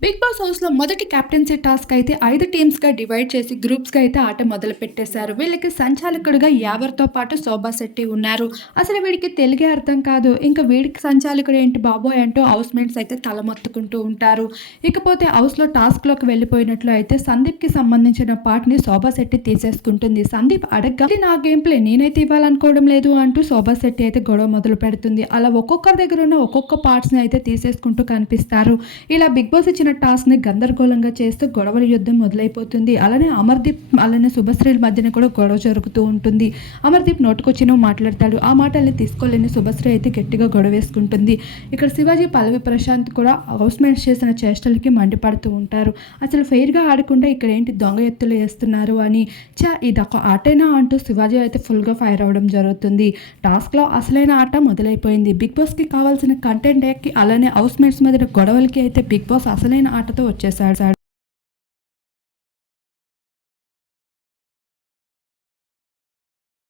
Big boss హౌస్‌లో మొదటి captaincy task అయితే 5 టీమ్స్‌గా డివైడ్ చేసి గ్రూప్స్‌గా అయితే ఆట మొదలుపెట్టేశారు. వీళ్ళకి సంచాలకుడిగా యావర్‌తో పాటు శోభా శెట్టి ఉన్నారు. అసలు వీడికి తెలుగే అర్థం కాదు. ఇంక వీడికి సంచాలకుడు ఏంటి బాబోయ్! అంటూ హౌస్‌మేట్స్ అయితే తలమొత్తుకుంటూ ఉంటారు. ఇకపోతే హౌస్‌లో టాస్క్‌లోకి వెళ్ళిపోయినట్లు అయితే సందీప్‌కి సంబంధించిన పార్ట్‌ని శోభా శెట్టి తీసేసుకుంటుంది. సందీప్ అడగ్గా ఇది నా గేమ్ ప్లే నేనైతే ఇవ్వాలనుకోవడం లేదు అంటూ శోభా శెట్టి అయితే గొడవ మొదలుపెడుతుంది. అలా ఒక్కొక్కరి దగ్గర ఉన్న ఒక్కొక్క పార్ట్స్‌ని అయితే తీసేసుకుంటూ కనిపిస్తారు. ఇలా బిగ్ బాస్ ఇచ్చిన టాస్క్‌ని గందరగోళంగా చేస్తూ గొడవల యుద్ధం మొదలైపోతుంది. అలానే అమర్‌దీప్ అలానే శుభశ్రీల మధ్యన కూడా గొడవ జరుగుతూ ఉంటుంది. అమర్‌దీప్ నోటికొచ్చినవి మాట్లాడతాడు. ఆ మాటల్ని తీసుకోలేని శుభశ్రీ అయితే గట్టిగా గొడవేసుకుంటుంది. ఇక్కడ శివాజీ, పల్లవి ప్రశాంత్ కూడా హౌస్‌మేట్స్ చేసిన చేష్టలకి మండిపడుతూ ఉంటారు. అసలు ఫెయిర్‌గా ఆడకుండా ఇక్కడ ఏంటి దొంగ ఎత్తులు ఏస్తున్నారు అని. ఇదొక ఆటేనా అంటూ శివాజీ అయితే ఫుల్‌గా ఫైర్ అవ్వడం జరుగుతుంది. టాస్క్‌లో అసలైన ఆట మొదలైపోయింది. బిగ్ బాస్‌కి కావాల్సిన కంటెంట్‌కి అలానే హౌస్‌మేట్స్ మధ్య గొడవలకి అయితే బిగ్ బాస్ అసలైన ఆటతో వచ్చేసాడు.